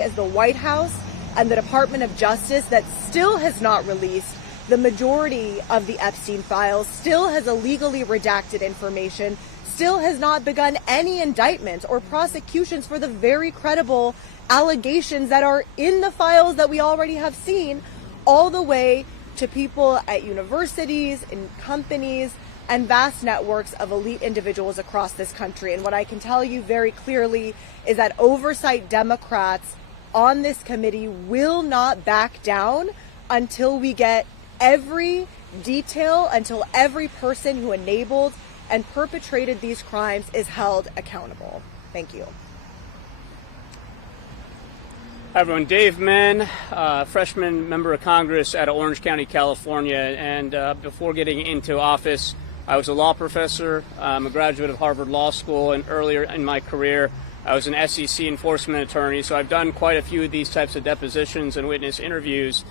as the White House and the Department of Justice that still has not released the majority of the Epstein files, still has illegally redacted information, still has not begun any indictments or prosecutions for the very credible allegations that are in the files that we already have seen, all the way to people at universities, in companies, and vast networks of elite individuals across this country. And what I can tell you very clearly is that Oversight Democrats on this committee will not back down until we get every detail, until every person who enabled and perpetrated these crimes is held accountable. Thank you. Hi everyone, Dave Menn, freshman member of Congress out of Orange County, California, and before getting into office, I was a law professor. I'm a graduate of Harvard Law School, and earlier in my career, I was an SEC enforcement attorney, so I've done quite a few of these types of depositions and witness interviews.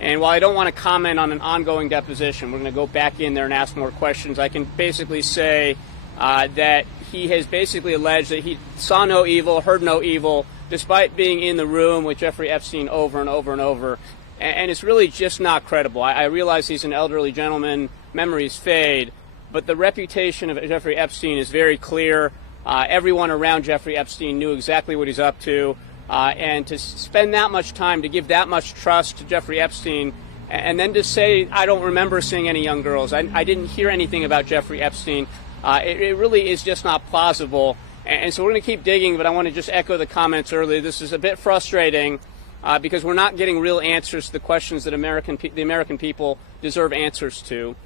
And while I don't want to comment on an ongoing deposition, we're going to go back in there and ask more questions, I can basically say that he has basically alleged that he saw no evil, heard no evil, despite being in the room with Jeffrey Epstein over and over and over. And it's really just not credible. I realize he's an elderly gentleman, memories fade, but the reputation of Jeffrey Epstein is very clear. Everyone around Jeffrey Epstein knew exactly what he's up to. And to spend that much time, to give that much trust to Jeffrey Epstein, and then to say, I don't remember seeing any young girls, I didn't hear anything about Jeffrey Epstein, it really is just not plausible. And so we're going to keep digging, but I want to just echo the comments earlier. This is a bit frustrating because we're not getting real answers to the questions that the American people deserve answers to.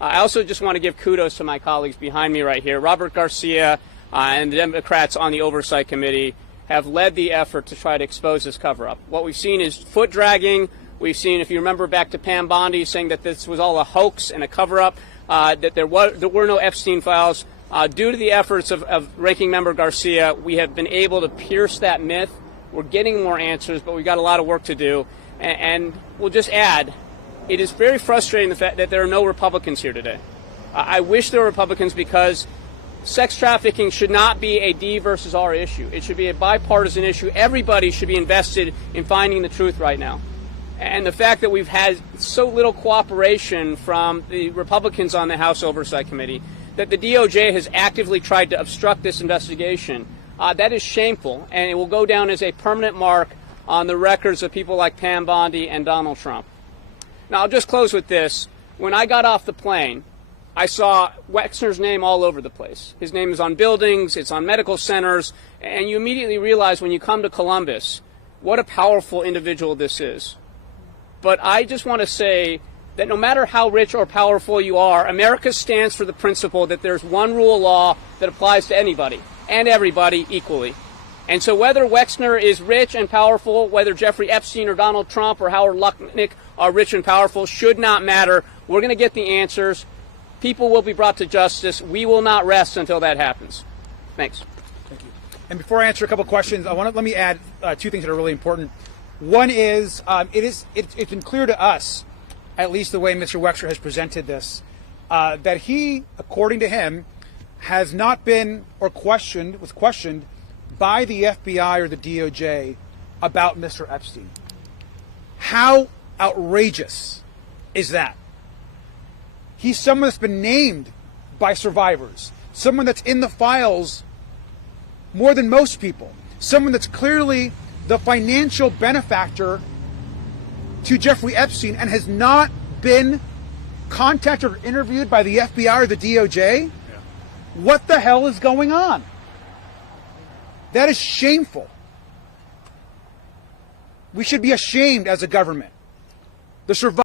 I also just want to give kudos to my colleagues behind me right here. Robert Garcia and the Democrats on the Oversight Committee have led the effort to try to expose this cover-up. What we've seen is foot dragging. We've seen, if you remember back to Pam Bondi saying that this was all a hoax and a cover-up, that there were no Epstein files. Due to the efforts of Ranking Member Garcia, we have been able to pierce that myth. We're getting more answers, but we've got a lot of work to do. And we'll just add, it is very frustrating the fact that there are no Republicans here today. I wish there were Republicans, because sex trafficking should not be a D versus R issue. It should be a bipartisan issue. Everybody should be invested in finding the truth right now. And the fact that we've had so little cooperation from the Republicans on the House Oversight Committee, that the DOJ has actively tried to obstruct this investigation, that is shameful, and it will go down as a permanent mark on the records of people like Pam Bondi and Donald Trump. Now, I'll just close with this. When I got off the plane, I saw Wexner's name all over the place. His name is on buildings, it's on medical centers, and you immediately realize when you come to Columbus what a powerful individual this is. But I just want to say that no matter how rich or powerful you are, America stands for the principle that there's one rule of law that applies to anybody and everybody equally. And so whether Wexner is rich and powerful, whether Jeffrey Epstein or Donald Trump or Howard Lutnick are rich and powerful, should not matter. We're going to get the answers. People will be brought to justice. We will not rest until that happens. Thanks. Thank you. And before I answer a couple questions, let me add two things that are really important. One is, it's been clear to us, at least the way Mr. Wexner has presented this, that he, according to him, has not been was questioned by the FBI or the DOJ about Mr. Epstein. How outrageous is that? He's someone that's been named by survivors, someone that's in the files more than most people, someone that's clearly the financial benefactor to Jeffrey Epstein and has not been contacted or interviewed by the FBI or the DOJ? Yeah. What the hell is going on? That is shameful. We should be ashamed as a government. The